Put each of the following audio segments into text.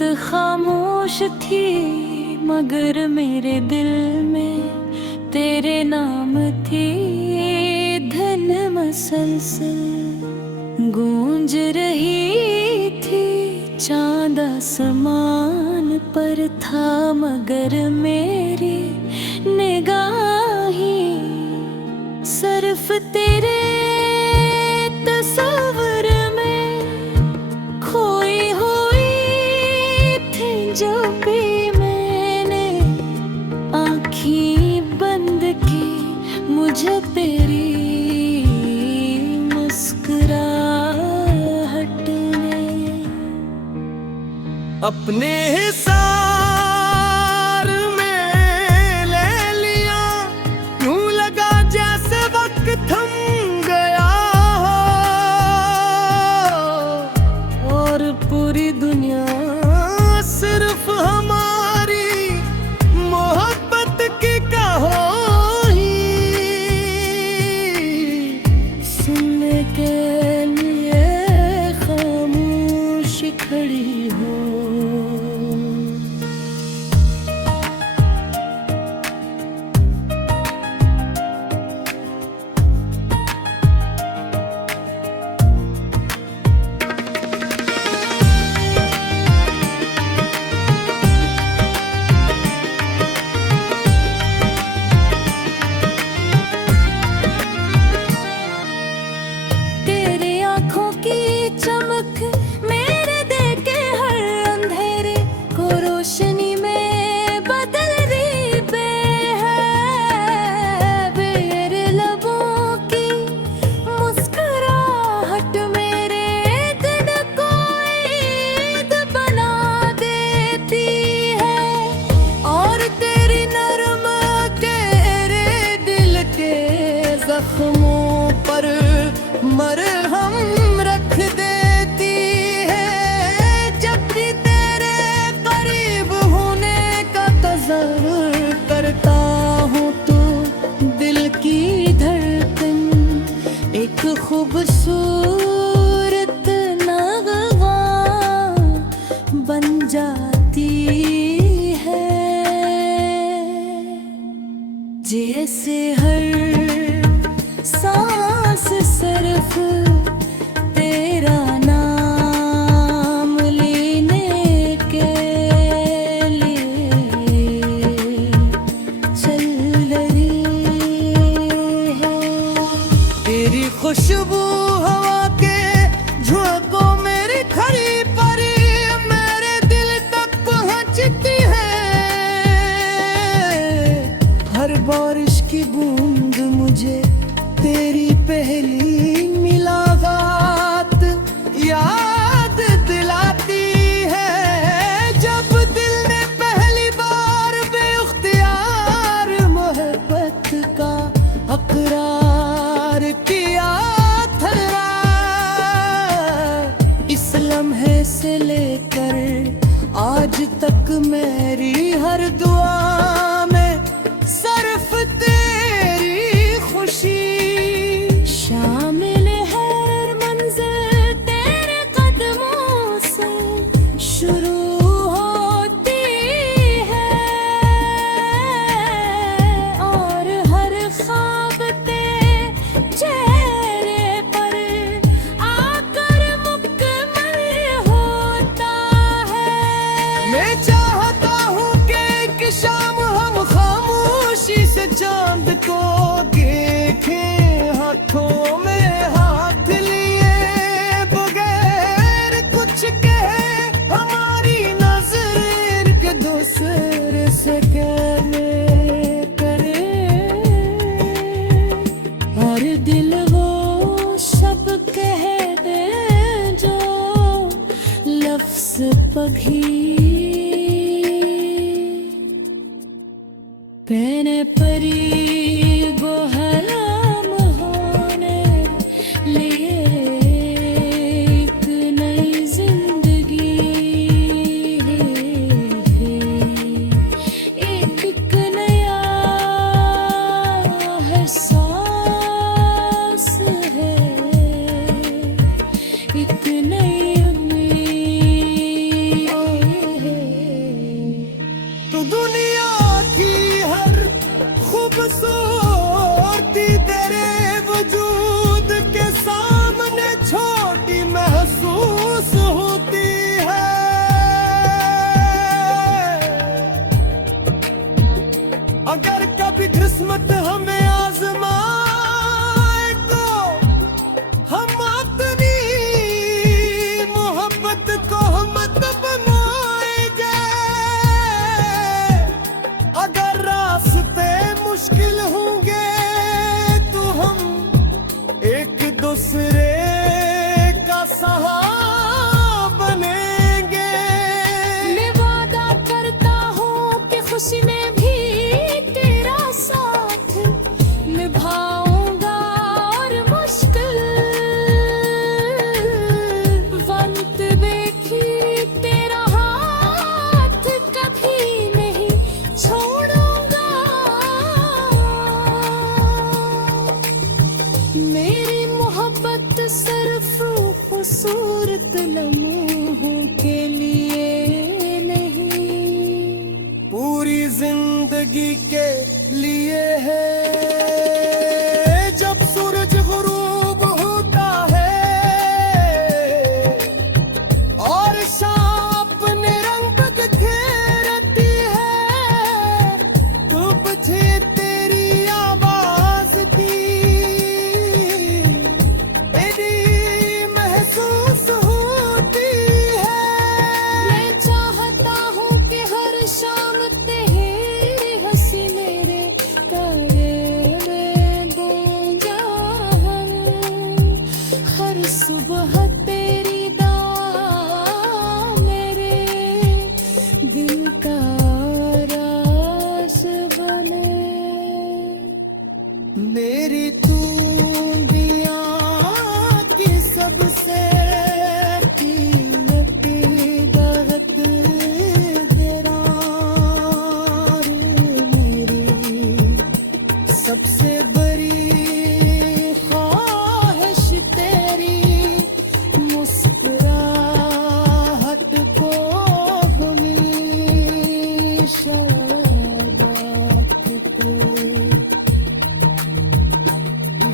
खामोश थी, मगर मेरे दिल में तेरे नाम थी धन मसलसल गूंज रही थी। चांद आसमान पर था, मगर मेरी निगाहें सिर्फ तेरे तस्वीर में खोई हुई थी। जो भी मैंने आँखें बंद की, मुझे तेरी मुस्कुराहट ने अपने हिसार में ले लिया। यूं लगा जैसे वक्त थम गया हो, और पूरी दुनिया सिर्फ हमारी मोहब्बत की कहानी सुनने के लिए खामोश खड़ी हो। तेरी आँखों की चमक मेरे देखे हर अंधेरे को रोशनी में बदल रही है। मेरे लबों की मुस्कुराहट मेरे दिन को ईद बना देती है। और तेरी नरम तेरे दिल के जख्मों पर मरहम रख देती है। जब भी तेरे करीब होने का तज़व्वुर करता हूँ, तो दिल की धड़कन एक खूबसूरत नगमा बन जाती है। जैसे हर सांस सिर्फ तेरा नाम लेने के लिए चल रही है। तेरी खुशबू हवा के झोंकों मेरी खड़ी परी मेरे दिल तक पहुँचती है। हर बारिश की बूंद मुझे तेरी पहली मुलाकात याद दिलाती है। जब दिल ने पहली बार बेख्तियार मोहब्बत का इकरार किया था। इस लम्हे से लेकर आज तक मेरी हर दुआ में सिर्फ तेरी खुशी शामिल है। हर मंजिल तेरे कदमों से शुरू होती है, और हर ख्वाब तेरे चेहरे पर आकर मुकम्मल होता है। मैं चाहता हूँ कि एक शाम हम खामोशी से चांद को देखें, हाथों में हाथ लिए बगैर कुछ कहे। हमारी नजर के दूसरे से कहने करे, और दिल वो सब कह दे जो लफ्ज़ पघी पहने परी वो हराम होने लिए एक नई जिंदगी है। एक नया एहसास है, एक नई उम्मीद दूसरे का सहारा बनेंगे। मैं वादा करता हूँ कि खुशी में भी तेरा साथ निभाऊंगा और मुश्किल वक्त देखी तेरा हाथ कभी नहीं छोड़ूंगा। मेरी मोहब्बत सिर्फ खूबसूरत लम्हों के लिए नहीं, पूरी जिंदगी के लिए है। जब सूरज गुरूब होता है और शाम अपने रंग बिखेरती है, तो बजे तेरी आवाज की एडी महसूस होती है। मैं चाहता हूँ कि हर शाम तेरी हंसी मेरे काये में गूंजा, हर सुबह तेरी दुआ मेरे दिल का राज बने। मेरी तू दुनिया की सबसे कीमती दौलत मेरी सबसे बड़ी ख्वाहिश तेरी मुस्कुराहट को हमेशा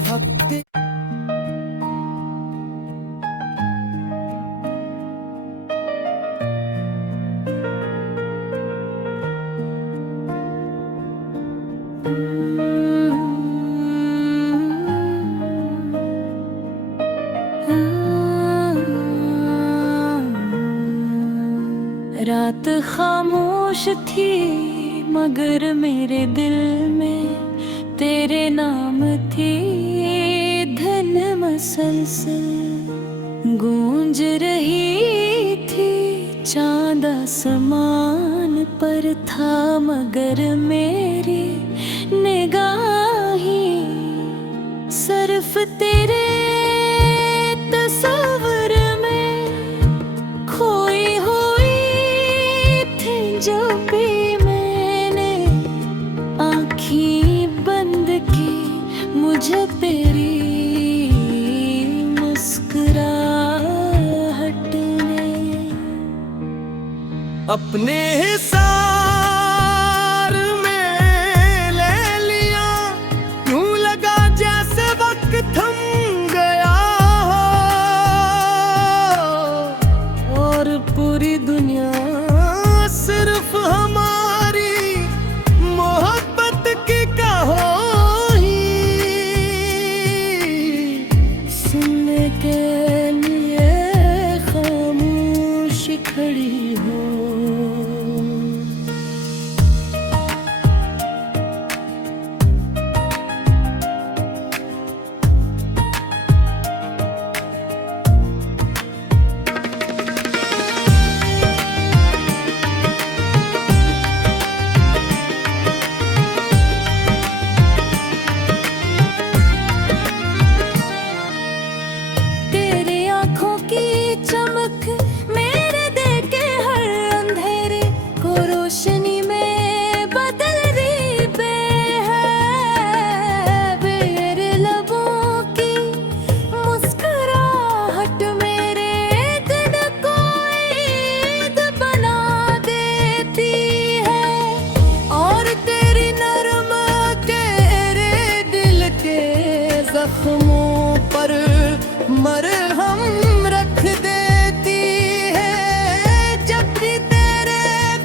रखते वक्त। रात खामोश थी मगर मेरे दिल में तेरे नाम थी धन मसलसल गूंज रही थी। चांद आसमान पर था मगर मेरी निगाहें सिर्फ तेरे तस्वर में खोई हुई थी। जो भी मैंने आँखें बंद की मुझे तेरी मुस्कुराहट ने अपने हिसार में ले लिया, यूं लगा जैसे वक्त थम गया हो और पूरी दुनिया सिर्फ हमारी मोहब्बत की कहानी सुनने के लिए खामोश खड़ी हो। तेरी आँखों की चमक मेरे देखे हर अंधेरे को रोशनी में बदल रही है। मेरे लबों की मुस्कुराहट मेरे दिन को ईद बना देती है और तेरी नरम तेरे दिल के जख्मों पर मरहम रख देती है। जब भी तेरे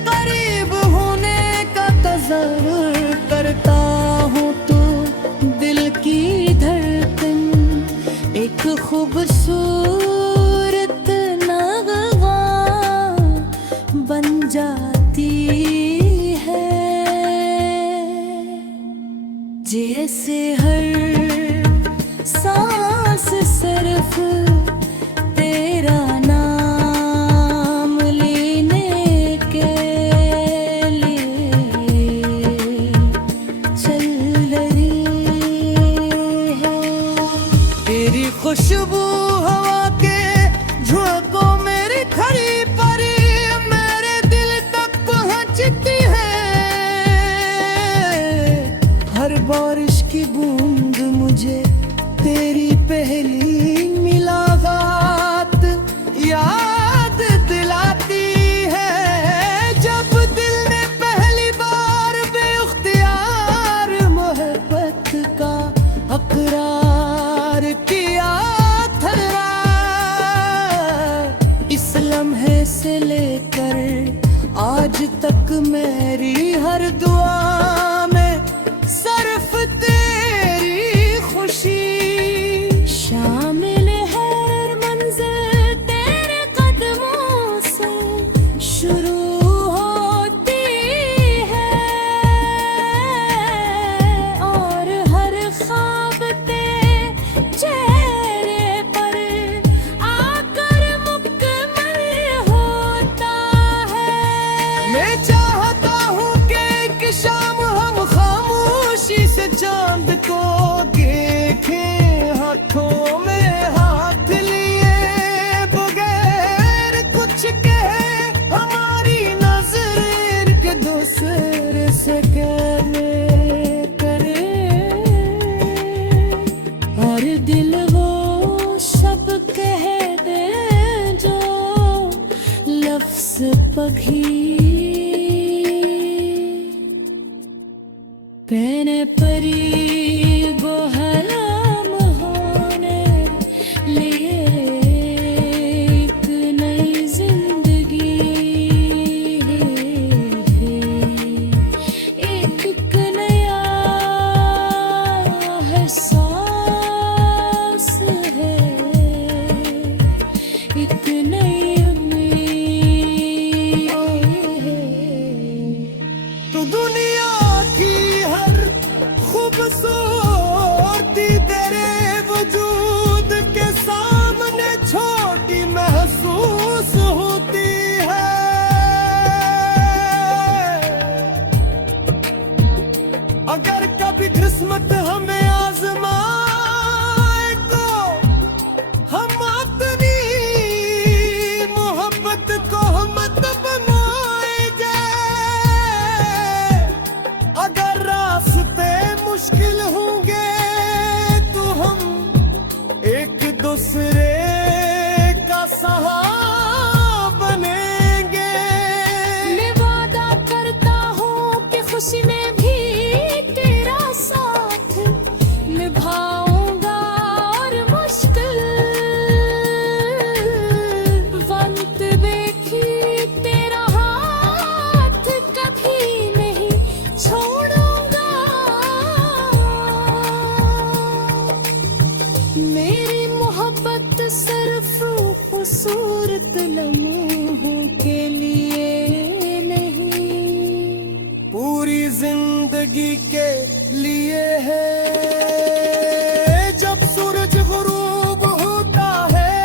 करीब होने का तज़व्वुर करता हूँ तो दिल की धड़कन एक खूबसूरत नगमा बन जाती है। जैसे हर सांस से खुशबू हवा के झोंकों मेरी खड़ी परी मेरे दिल तक पहुंचती है। हर बारिश की बूंद मुझे तेरी पहली मुलाकात याद दिलाती है। जब दिल ने पहली बार बेख्तियार मोहब्बत का अकरार किया था। इस लम्हे से लेकर आज तक मेरी हर दुआ में सिर्फ तेरी खुशी शामिल है। हर मंजिल तेरे कदमों से शुरू होती है और हर ख्वाब तेरे चेहरे पर आकर मुकम्मल होता है। मैं चाहता हूँ कि एक शाम हम खामोशी से चांद को देखें, हाथों में हाथ लिए बगैर कुछ कहे हमारी नजर एक दूसरे से कहने करे। और दिल वो सब कह दे जो लफ्ज पखी पहने परी वो हराम होने लिए एक नई जिंदगी है। एक नया एहसास है, एक नई उम्मीद है। तो दुनिया की हर खूबसूरती तेरे वजूद के सामने छोटी महसूस होती है। अगर कभी किस्मत हमें आजमाए तो हम अपनी मोहब्बत को मत बनाएंगे। अगर रास्ते मुश्किल होंगे तो हम एक दूसरे का सहारा बनेंगे। मैं वादा करता हूँ कि खुशी में भी तेरा साथ निभाऊंगा और मुश्किल वक्त देखी तेरा हाथ कभी नहीं छोड़ूंगा। मेरी मोहब्बत सिर्फ खूबसूरत लम्हों के लिए नहीं, पूरी जिंदगी के लिए है। जब सूरज गुरूब होता है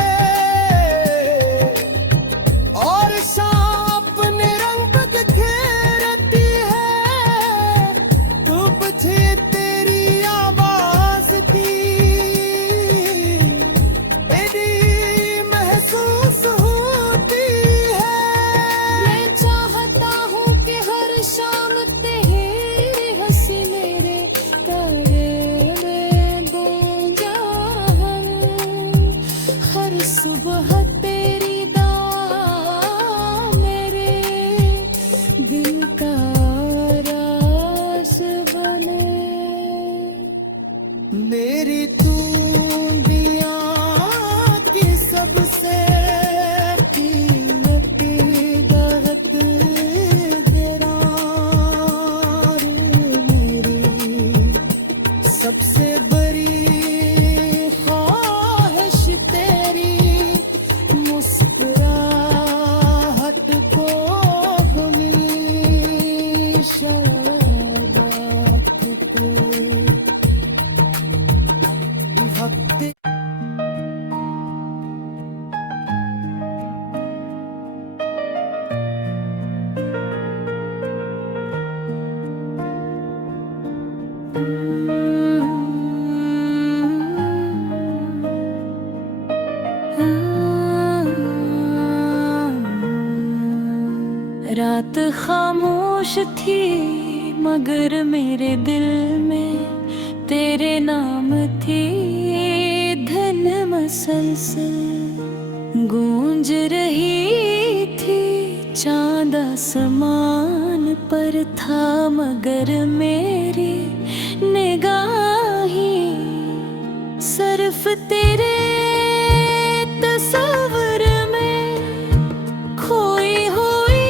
और शाम अपने रंग बिखेरती है तो बचे तेरी आवाज की महसूस होती है। मैं बहुत खामोश थी, मगर मेरे दिल में तेरे नाम थी धन मसलसल गूंज रही थी। चांद आसमान पर था मगर मेरी निगाहें सिर्फ तेरे तस्वीर में खोई हुई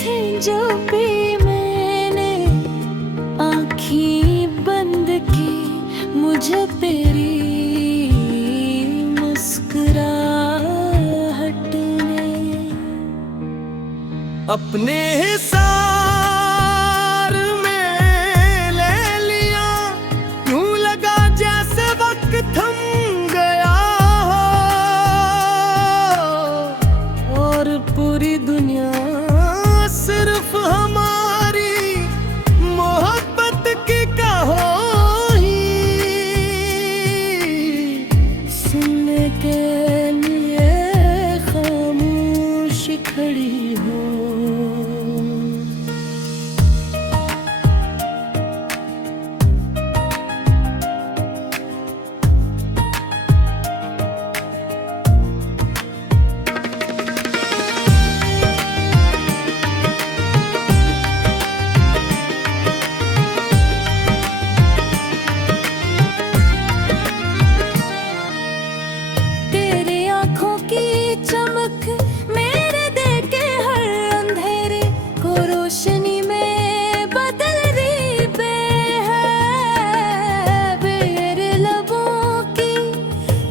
थी। जब भी मैंने आँखें बंद की, मुझे तेरी मुस्कुराहट ने अपने हिसार में ले लिया। यूं लगा जैसे वक्त थम गया हो और पूरी दुनिया सिर्फ हमारी मोहब्बत की कहानी सुनने के लिए खामोश खड़ी हो। तेरे आँखों की चमक मेरे देखे हर अंधेरे को रोशनी में बदल रही है। मेरे लबों की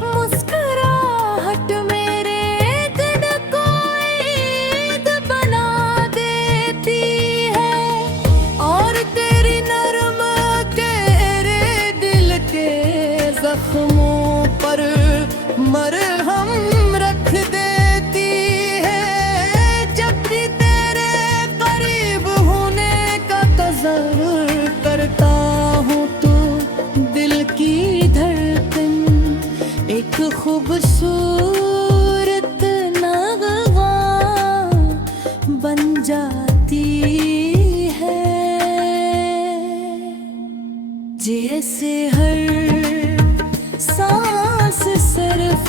मुस्कुराहट मेरे दिन को ईद बना देती है। और तेरी नरम तेरे दिल के जख्मों पर मरहम रख देती है। जब भी तेरे करीब होने का तज़व्वुर करता हूँ तो दिल की धड़कन एक खूबसूरत नगमा बन जाती है। जैसे हर सांस सिर्फ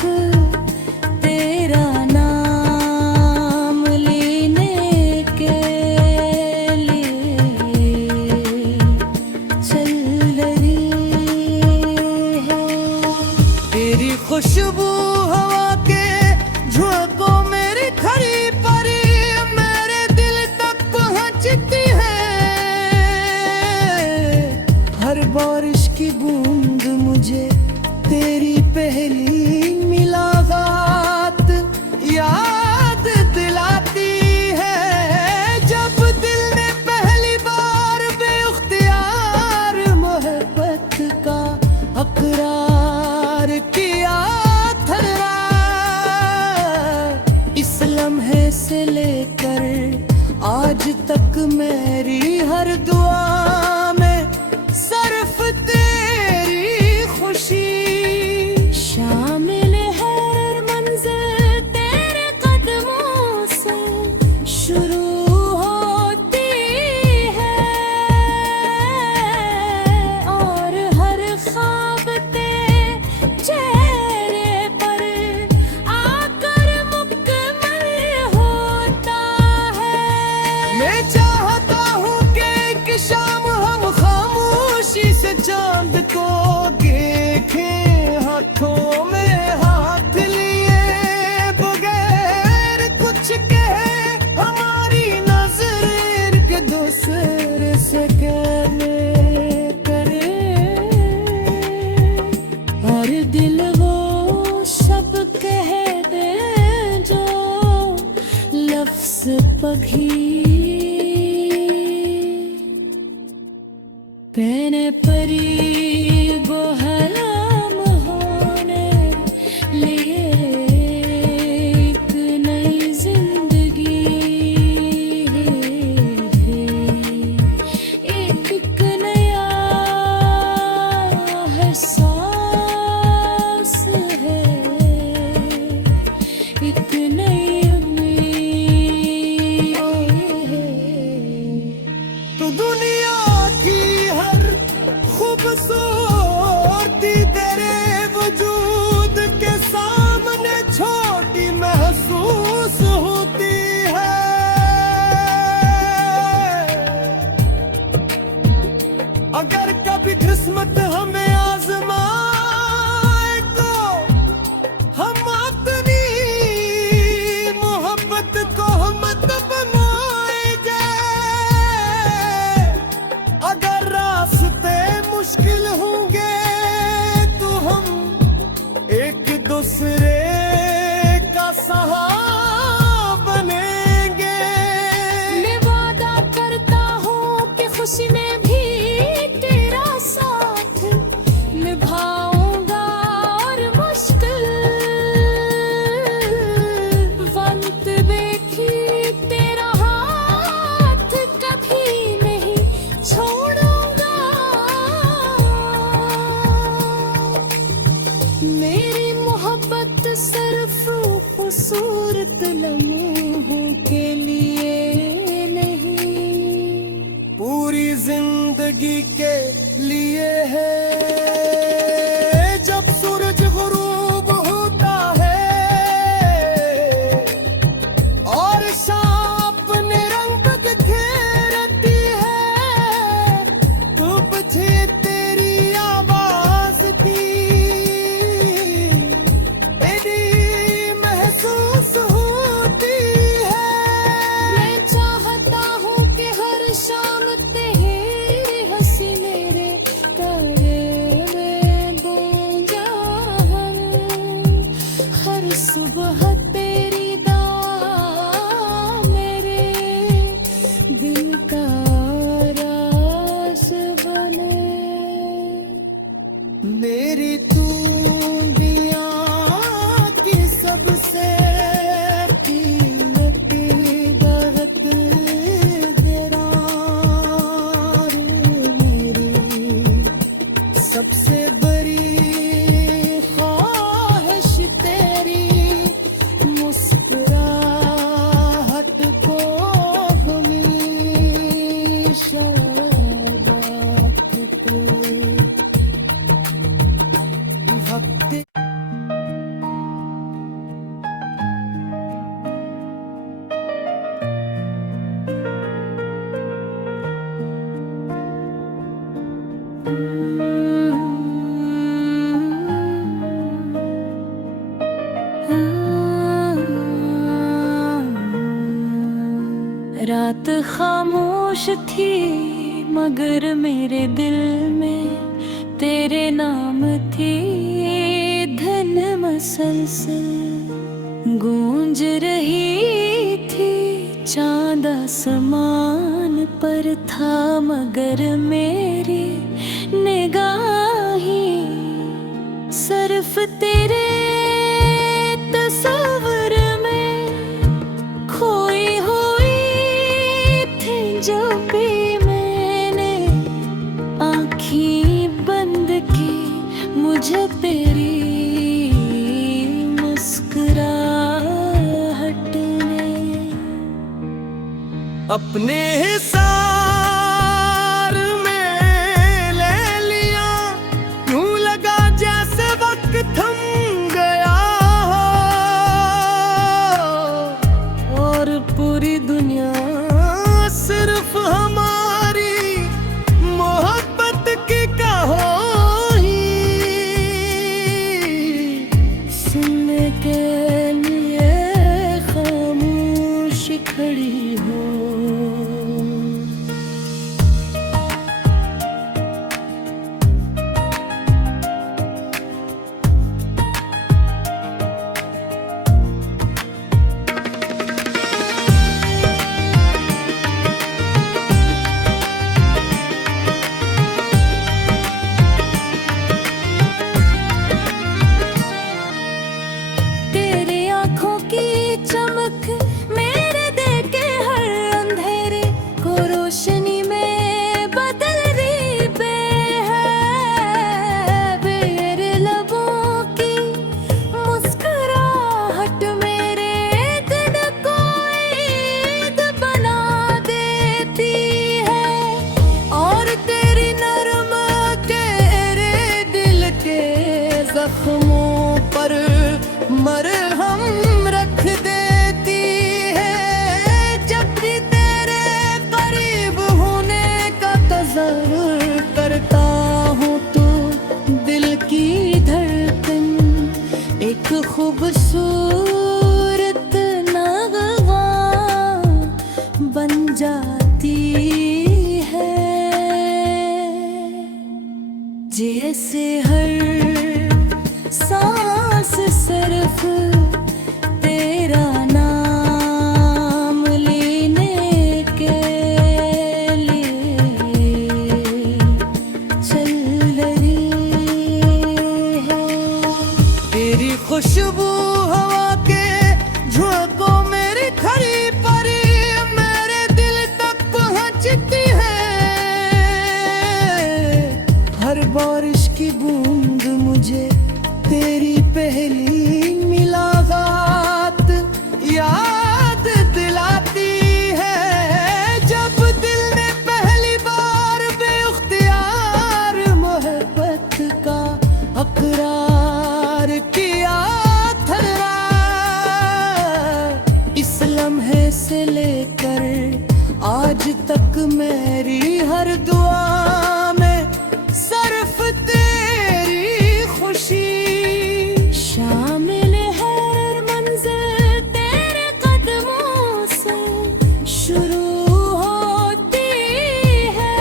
तेरा नाम लेने के लिए चल रही है। तेरी खुशबू हवा के झोंकों मेरी खड़ी परी मेरे दिल तक पहुंचती है। हर बारिश की बूंद मुझे तेरी पहली मुलाकात याद दिलाती है। जब दिल ने पहली बार बेख्तियार मोहब्बत का अकरार किया था। इस लम्हे से लेकर आज तक मेरी हर दुआ में सिर्फ तेरी खुशी शामिल है। हर मंजिल तेरे कदमों से शुरू होती है और हर ख्वाब तेरे चेहरे पर आकर मुकम्मल होता है। मैं चाहता हूँ कि एक शाम हम खामोशी से चांद को देखें, हाथों में हाथ लिए बगैर कुछ कहे। हमारी नजर के दूसरे से कहने करे और दिल वो सब कह दे जो लफ्ज़ पघी पहने परी वो हराम होने लिए एक नई जिंदगी है। एक नया एहसास है, एक नई उम्मीद दूसरे का सहारा बनेंगे। मैं वादा करता हूँ कि खुशी में भी तेरा साथ निभाऊंगा और मुश्किल वक्त देखी तेरा हाथ कभी नहीं छोड़ूंगा। मेरी मोहब्बत सिर्फ खूबसूरत लम्हों के लिए नहीं, पूरी जिंदगी के लिए है। जब सूरज गुरूब होता है और शाम अपने रंग बिखेरती है, तो बजे तेरी आवाज की एडी महसूस होती है। मैं चाहता हूँ कि हर शाम तेरी हंसी मेरे कायल में गूंजा, हर सुबह तेरी दुआ मेरे दिल का राज बने। मेरी तू दुनिया की सबसे कीमती दौलत गिरार, मेरी सबसे बड़ी ख्वाहिश तेरी मुस्कुराहट को हमेशा बांटते वक्त। रात खामोश थी मगर मेरे दिल में तेरे नाम थी धन मसलसल गूंज रही थी। चांद आसमान पर था मगर मेरी निगाहें सिर्फ तेरे तस्वीर में खोई हुई थी। जो भी मैंने आँखें बंद की मुझे तेरी मुस्कुराहट ने अपने हिसार में ले लिया, यूं लगा जैसे वक्त थम गया हो और पूरी दुनिया सिर्फ हमारी मोहब्बत की कहानी सुनने के लिए खामोश खड़ी हो। तेरी आँखों की चमक मेरे देखे हर अंधेरे को रोशनी में बदल रही मेरे लबों की मुस्कुराहट मेरे दिन को ईद बना देती है। और तेरी नरम तेरे दिल के जख्मों पर मरहम रख देती है। जब भी तेरे करीब होने का तज़व्वुर करता हूँ तो दिल की धड़कन एक खूबसूरत नगमा बन जाती है। जैसे हर सांस से तेरी पहली मुलाकात याद दिलाती है, जब दिल ने पहली बार बेख्तियार मोहब्बत का अकरार किया था। इस लम्हे से लेकर आज तक मेरी हर दुआ में सिर्फ तेरी खुशी शामिल है। हर मंजिल तेरे कदमों से शुरू होती है,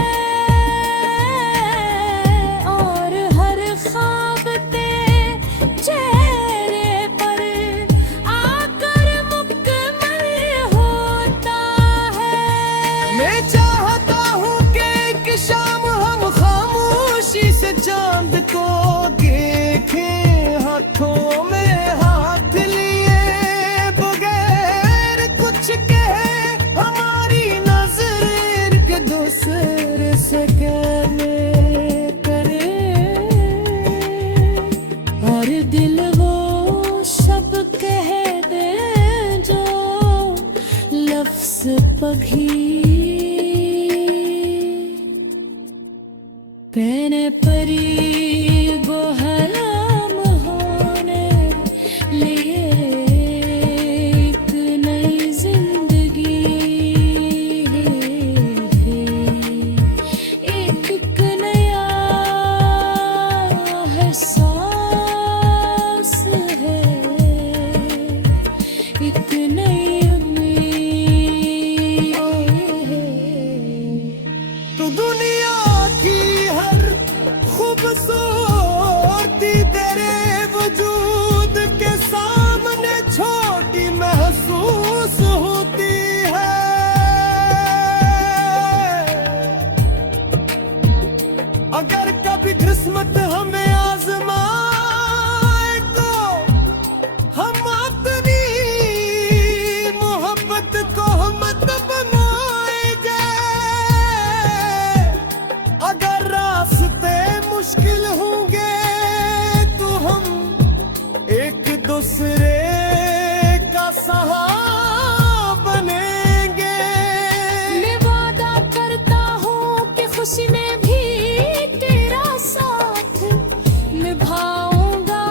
और हर ख्वाब तेरे चेहरे पर आकर मुकम्मल होता है। मैं चाहता हूँ कि एक शाम हम खामोशी से चांद को देखें, हाथों में हाथ लिए बगैर कुछ कहे, हमारी नजर के दूसरे से कहने करे, और दिल वो सब कह दे जो लफ्ज पघी पहने परी वो हराम होने लिए एक नई जिंदगी है, एक नया एहसास है, एक नई उम्मीद है। तो दुनिया की हर खूबसूरती तेरे वजूद के सामने छोटी महसूस होती है। अगर कभी किस्मत हमें आजमाए तो हम अपनी मोहब्बत को मत बनाएंगे। अगर रास्ते मुश्किल होंगे तो हम एक दूसरे का सहारा बनेंगे। मैं वादा करता हूँ कि खुशी में भी तेरा साथ निभाऊंगा,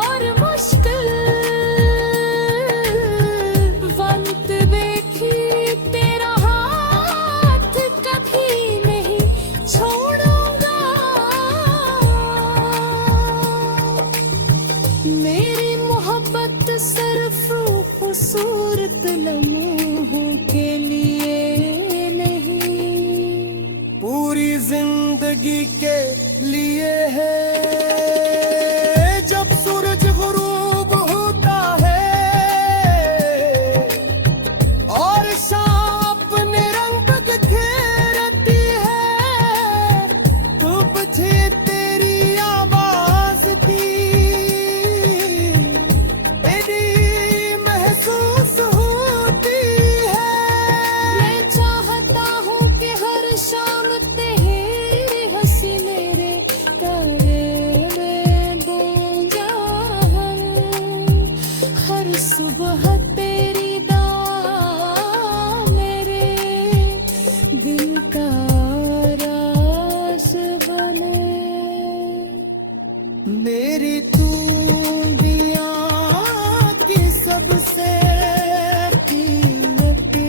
और मुश्किल वक्त देखी तेरा हाथ कभी नहीं छोड़ूंगा। मेरी मोहब्बत सिर्फ खूबसूरत लम्हों के लिए नहीं, पूरी जिंदगी के लिए है। जब सूरज गुरूब होता है और शाम अपने रंग बिखेरती है, तो बजे तेरी आवाज की तेरी महसूस होती है। मैं चाहता हूँ कि हर शाम तेरी हंसी मेरे गले में गूंजा, हर सुबह तेरी दुआ मेरे दिल का राज बने। मेरी तू दिया की सबसे कीमती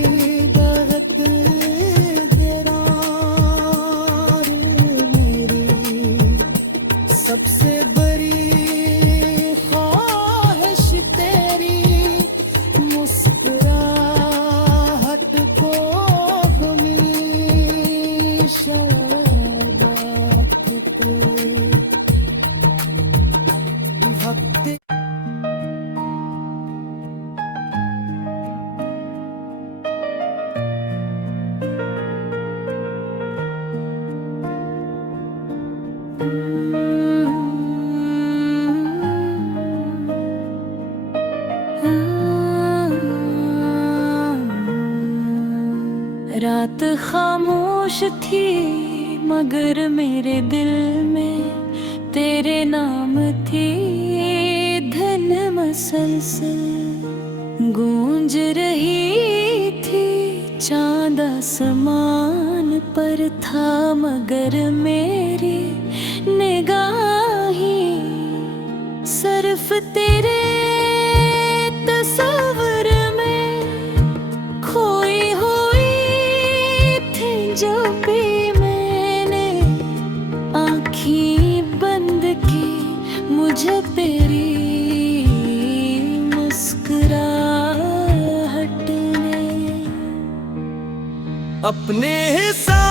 दहत गिरार, मेरी सबसे बड़ी ख्वाहिश तेरी मुस्कुराहट को हमेशा बांटते भक्त। रात खामोश थी मगर मेरे दिल में तेरे नाम थी मसलसल गूंज रही थी। चांद आसमान पर था मगर मेरी निगाहें सिर्फ तेरे तस्वीर में खोई हुई थी। जो भी मैंने आँखें बंद की मुझे तेरी मुस्कुराहट ने अपने हिसाब